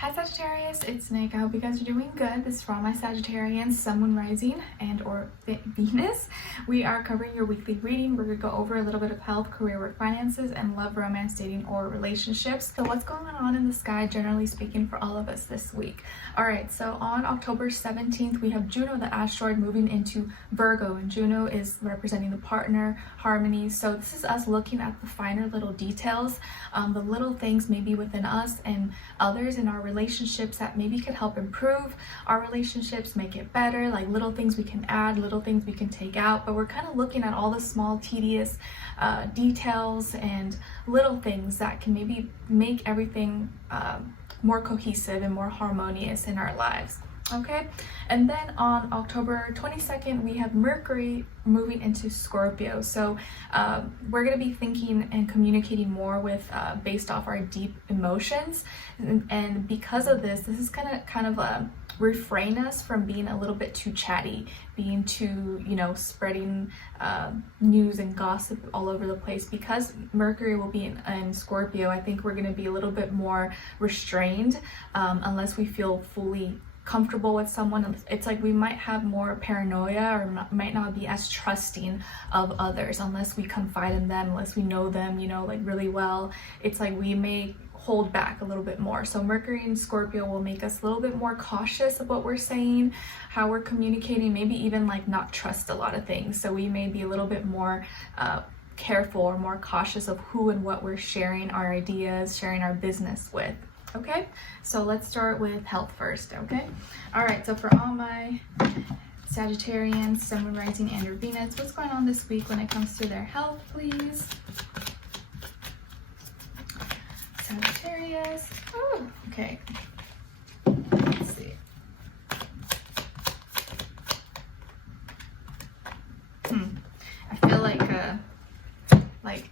Hi Sagittarius, it's Nick. I hope you guys are doing good. This is for all my Sagittarians, Sun, Moon, Rising, and or Venus. We are covering your weekly reading. We're going to go over a little bit of health, career, work, finances, and love, romance, dating, or relationships. So what's going on in the sky, generally speaking, for all of us this week? Alright, so on October 17th, we have Juno, the asteroid, moving into Virgo, and Juno is representing the partner, harmony. So this is us looking at the finer little details, the little things maybe within us and others in our relationships that maybe could help improve our relationships, make it better, like little things we can add, little things we can take out. But we're kind of looking at all the small tedious details and little things that can maybe make everything more cohesive and more harmonious in our lives. Okay, and then on October 22nd, we have Mercury moving into Scorpio. So we're going to be thinking and communicating more with based off our deep emotions, and because of this is kind of refrain us from being a little bit too chatty, being too, spreading news and gossip all over the place. Because Mercury will be in Scorpio, I think we're going to be a little bit more restrained unless we feel fully comfortable with someone. It's like we might have more paranoia or might not be as trusting of others unless we confide in them, unless we know them, like really well. It's like we may hold back a little bit more. So Mercury in Scorpio will make us a little bit more cautious of what we're saying, how we're communicating, maybe even like not trust a lot of things. So we may be a little bit more careful or more cautious of who and what we're sharing our ideas, sharing our business with. Okay, so let's start with health first. Okay, all right, so for all my Sagittarians, Sun, Moon, Rising, and or Venus, what's going on this week when it comes to their health, please? Sagittarius. Oh, okay, let's see. I feel like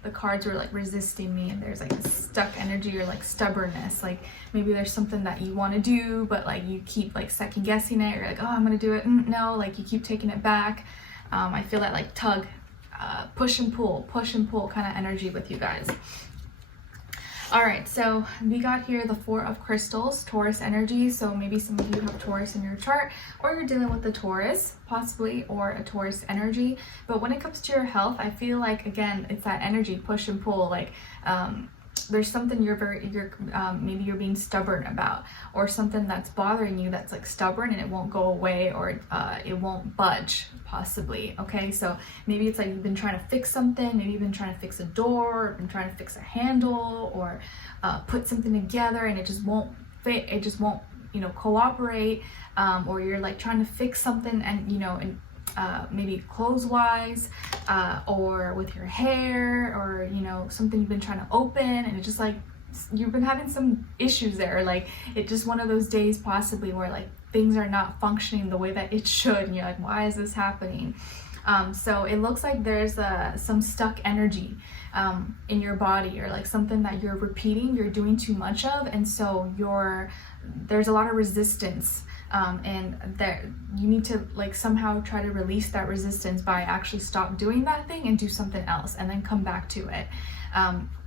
the cards are like resisting me, and there's like a stuck energy or like stubbornness. Like maybe there's something that you want to do, but like you keep like second guessing it. You're like, oh, I'm gonna do it. No, like you keep taking it back. I feel that like tug, push and pull kind of energy with you guys. All right, so we got here the Four of Crystals, Taurus energy. So maybe some of you have Taurus in your chart, or you're dealing with the Taurus, possibly, or a Taurus energy. But when it comes to your health, I feel like, again, it's that energy, push and pull. Like there's something maybe you're being stubborn about, or something that's bothering you that's like stubborn and it won't go away, or it won't budge, possibly. Okay, so maybe it's like you've been trying to fix something, maybe you've been trying to fix a door, or been trying to fix a handle, or put something together and it just won't fit, it just won't cooperate, or you're like trying to fix something and maybe clothes wise, or with your hair, or something you've been trying to open, and it just like you've been having some issues there. Like it's just one of those days possibly where like things are not functioning the way that it should, and you're like, why is this happening? So it looks like there's some stuck energy in your body, or like something that you're repeating, you're doing too much of, and so there's a lot of resistance, and that you need to like somehow try to release that resistance by actually stop doing that thing and do something else, and then come back to it,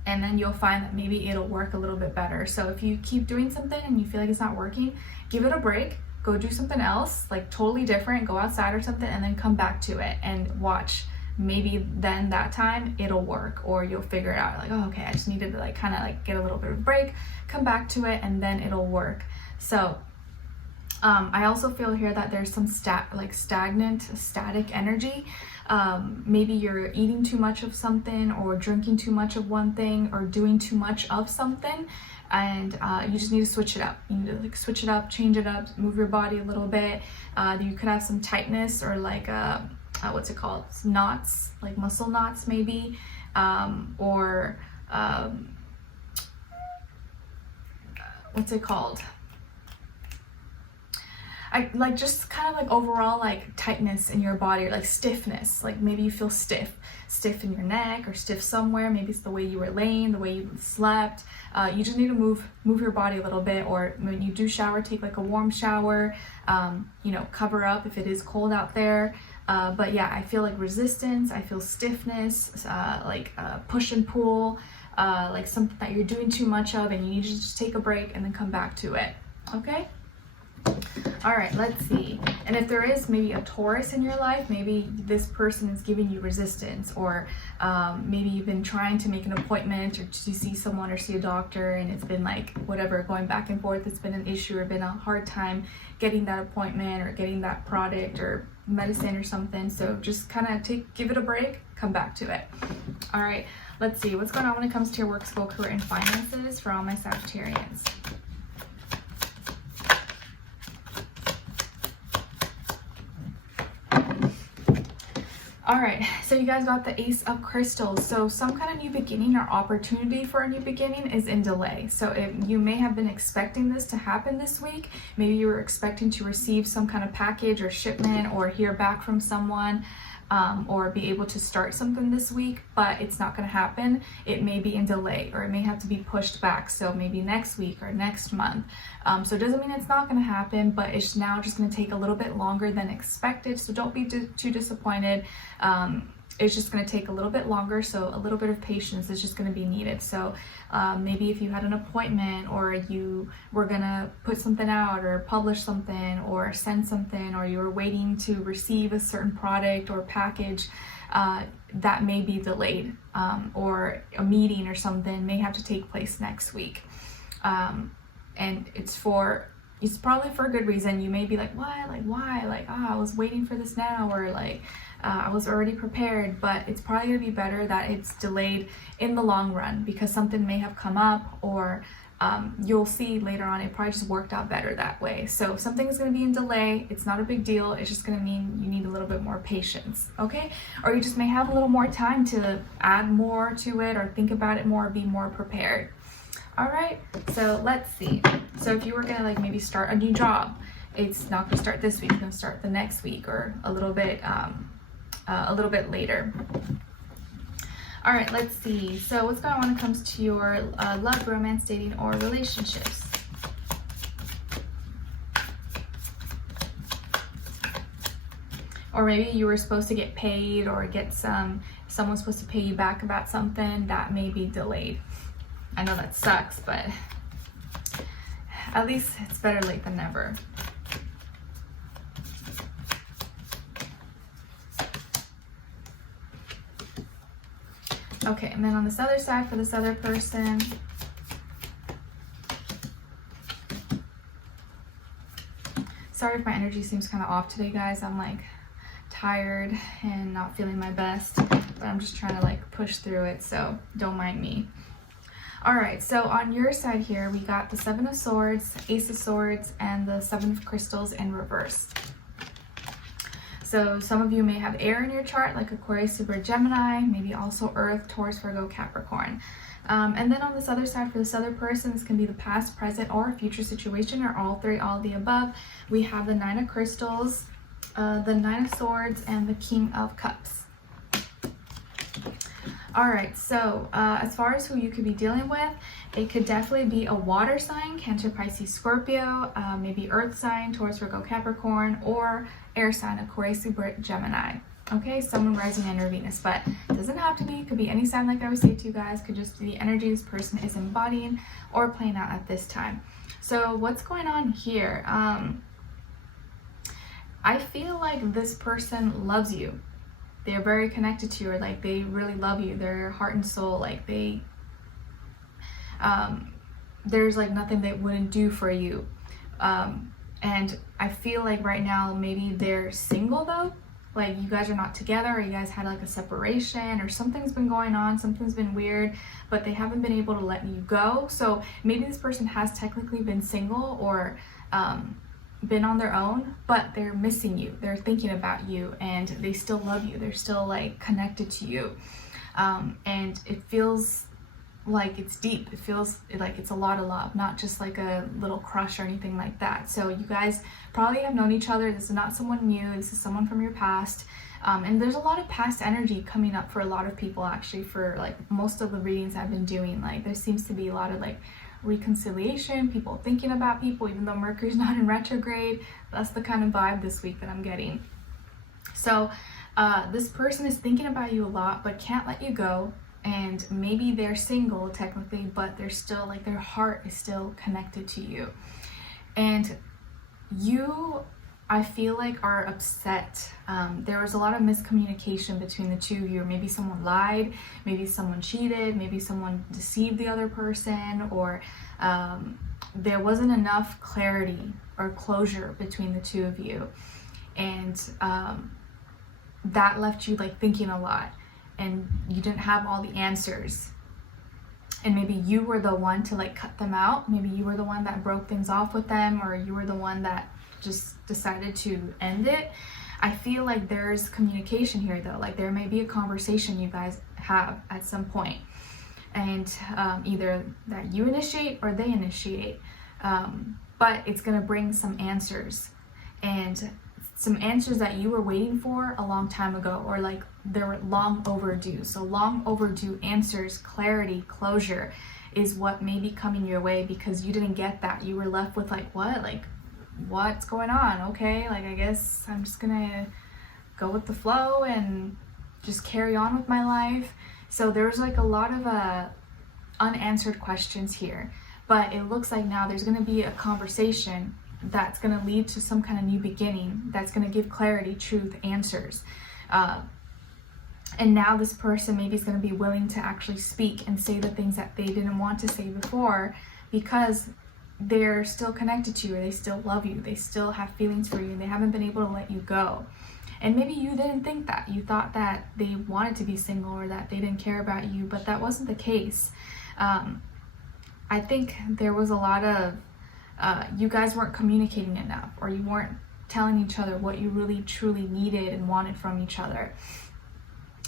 and then you'll find that maybe it'll work a little bit better. So if you keep doing something and you feel like it's not working, give it a break, go do something else, like totally different, go outside or something, and then come back to it and watch. Maybe then that time it'll work, or you'll figure it out like, oh, okay, I just needed to like kind of like get a little bit of a break, come back to it, and then it'll work. So I also feel here that there's some static energy. Maybe you're eating too much of something, or drinking too much of one thing, or doing too much of something, and you just need to switch it up. You need to like switch it up, change it up, move your body a little bit. You could have some tightness, or like what's it called? Knots, like muscle knots maybe, or what's it called? Just kind of like overall like tightness in your body, or like stiffness. Like maybe you feel stiff in your neck, or stiff somewhere. Maybe it's the way you were laying, the way you slept. You just need to move your body a little bit, or when you do shower, take like a warm shower. Cover up if it is cold out there. But yeah, I feel like resistance, I feel stiffness, push and pull, like something that you're doing too much of, and you need to just take a break and then come back to it. Okay. All right, let's see. And if there is maybe a Taurus in your life, maybe this person is giving you resistance, or maybe you've been trying to make an appointment or to see someone or see a doctor, and it's been like whatever, going back and forth. It's been an issue or been a hard time getting that appointment or getting that product or medicine or something. So just kind of give it a break, come back to it. All right, let's see what's going on when it comes to your work, school, career, and finances for all my Sagittarians. All right, so you guys got the Ace of Crystals. So some kind of new beginning or opportunity for a new beginning is in delay. So you may have been expecting this to happen this week. Maybe you were expecting to receive some kind of package or shipment or hear back from someone, or be able to start something this week, but it's not going to happen. It may be in delay, or it may have to be pushed back. So maybe next week or next month. So it doesn't mean it's not going to happen, but it's now just going to take a little bit longer than expected. So don't be too disappointed. It's just going to take a little bit longer, so a little bit of patience is just going to be needed. So maybe if you had an appointment, or you were going to put something out or publish something or send something, or you were waiting to receive a certain product or package, that may be delayed, or a meeting or something may have to take place next week. And it's probably for a good reason. You may be like, why? I was waiting for this now, or I was already prepared, but it's probably gonna be better that it's delayed in the long run, because something may have come up, or you'll see later on it probably just worked out better that way. So something is gonna be in delay. It's not a big deal. It's just gonna mean you need a little bit more patience, okay? Or you just may have a little more time to add more to it, or think about it more, be more prepared. All right, so let's see. So if you were gonna maybe start a new job, it's not gonna start this week, it's gonna start the next week, or a little bit later. All right, let's see. So what's going on when it comes to your love, romance, dating, or relationships? Or maybe you were supposed to get paid, or someone's supposed to pay you back about something that may be delayed. I know that sucks, but at least it's better late than never. Okay, and then on this other side, for this other person, sorry if my energy seems kind of off today, guys. I'm tired and not feeling my best, but I'm just trying to push through it, so don't mind me. All right, so on your side here, we got the Seven of Swords, Ace of Swords, and the Seven of Crystals in reverse. So some of you may have air in your chart, like Aquarius, Libra, Gemini, maybe also Earth, Taurus, Virgo, Capricorn. And then on this other side, for this other person, this can be the past, present, or future situation, or all three, all of the above. We have the Nine of Crystals, the Nine of Swords, and the King of Cups. All right, so as far as who you could be dealing with, it could definitely be a water sign, Cancer, Pisces, Scorpio, maybe earth sign, Taurus, Virgo, Capricorn, or air sign, Aquarius, Libra, Gemini. Okay, someone rising in Venus, but it doesn't have to be. It could be any sign, like I always say to you guys. Could just be the energy this person is embodying or playing out at this time. So what's going on here? I feel like this person loves you. They're very connected to you, or they really love you. They're heart and soul. There's nothing they wouldn't do for you. And I feel like right now maybe they're single though. You guys are not together, or you guys had a separation, or something's been going on, something's been weird, but they haven't been able to let you go. So maybe this person has technically been single, or been on their own, but they're missing you. They're thinking about you, and they still love you. They're still connected to you. And it feels like it's deep. It feels like it's a lot of love, not just a little crush or anything like that. So you guys probably have known each other. This is not someone new. This is someone from your past. And there's a lot of past energy coming up for a lot of people, actually, for most of the readings I've been doing. There seems to be a lot of reconciliation, people thinking about people, even though Mercury's not in retrograde. That's the kind of vibe this week that I'm getting. So this person is thinking about you a lot, but can't let you go. And maybe they're single technically, but they're still their heart is still connected to you. And you, I feel like, are upset. There was a lot of miscommunication between the two of you, or maybe someone lied, maybe someone cheated, maybe someone deceived the other person, or there wasn't enough clarity or closure between the two of you. And that left you like thinking a lot, and you didn't have all the answers. And maybe you were the one to like cut them out. Maybe you were the one that broke things off with them, or you were the one that just decided to end it. I feel like there's communication here though. Like there may be a conversation you guys have at some point, and either that you initiate or they initiate. But it's gonna bring some answers, and some answers that you were waiting for a long time ago, or like they were long overdue. So long overdue answers, clarity, closure is what may be coming your way, because you didn't get that. You were left with like, what? Like, what's going on? Okay, like I guess I'm just gonna go with the flow and just carry on with my life. So there's like a lot of unanswered questions here, but it looks like now there's gonna be a conversation that's going to lead to some kind of new beginning, that's going to give clarity, truth, answers. And now this person maybe is going to be willing to actually speak and say the things that they didn't want to say before, because they're still connected to you, or they still love you, they still have feelings for you, and they haven't been able to let you go. And maybe you didn't think that. You thought that they wanted to be single, or that they didn't care about you, but that wasn't the case. I think there was a lot of you guys weren't communicating enough, or you weren't telling each other what you really truly needed and wanted from each other.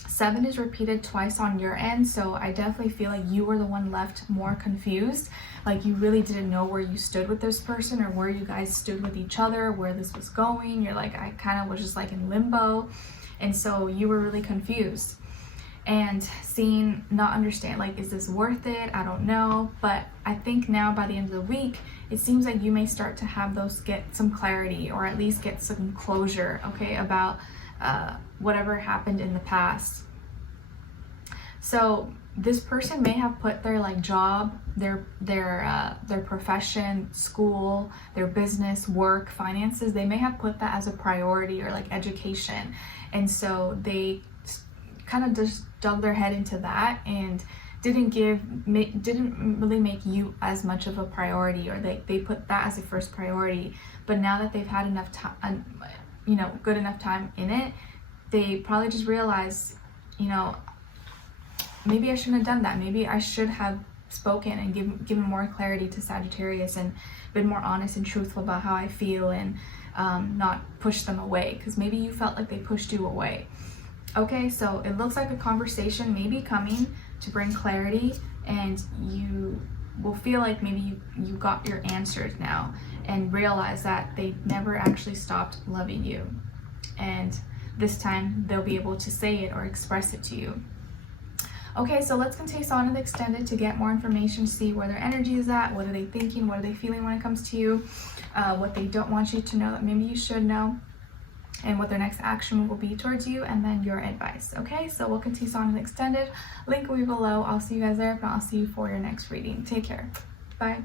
7 is repeated twice on your end, so I definitely feel like you were the one left more confused. Like you really didn't know where you stood with this person, or where you guys stood with each other, where this was going. You're like, I kind of was just like in limbo, and so you were really confused and not understand, like, is this worth it? I don't know. But I think now by the end of the week, it seems like you may start to have those, get some clarity, or at least get some closure, okay, about whatever happened in the past. So this person may have put their like job, their profession, school, their business, work, finances, they may have put that as a priority, or like education. And so they kind of just dug their head into that and didn't really make you as much of a priority, or they put that as a first priority. But now that they've had enough time, good enough time in it, they probably just realized, maybe I shouldn't have done that. Maybe I should have spoken and given more clarity to Sagittarius, and been more honest and truthful about how I feel, and not push them away, because maybe you felt like they pushed you away. Okay, so it looks like a conversation may be coming to bring clarity, and you will feel like maybe you got your answers now, and realize that they never actually stopped loving you. And this time they'll be able to say it or express it to you. Okay, so let's continue on to the extended to get more information, see where their energy is at, what are they thinking, what are they feeling when it comes to you, what they don't want you to know that maybe you should know, and what their next action will be towards you, and then your advice. Okay, so we'll continue on to the extended. Link will be below. I'll see you guys there. If not, I'll see you for your next reading. Take care. Bye.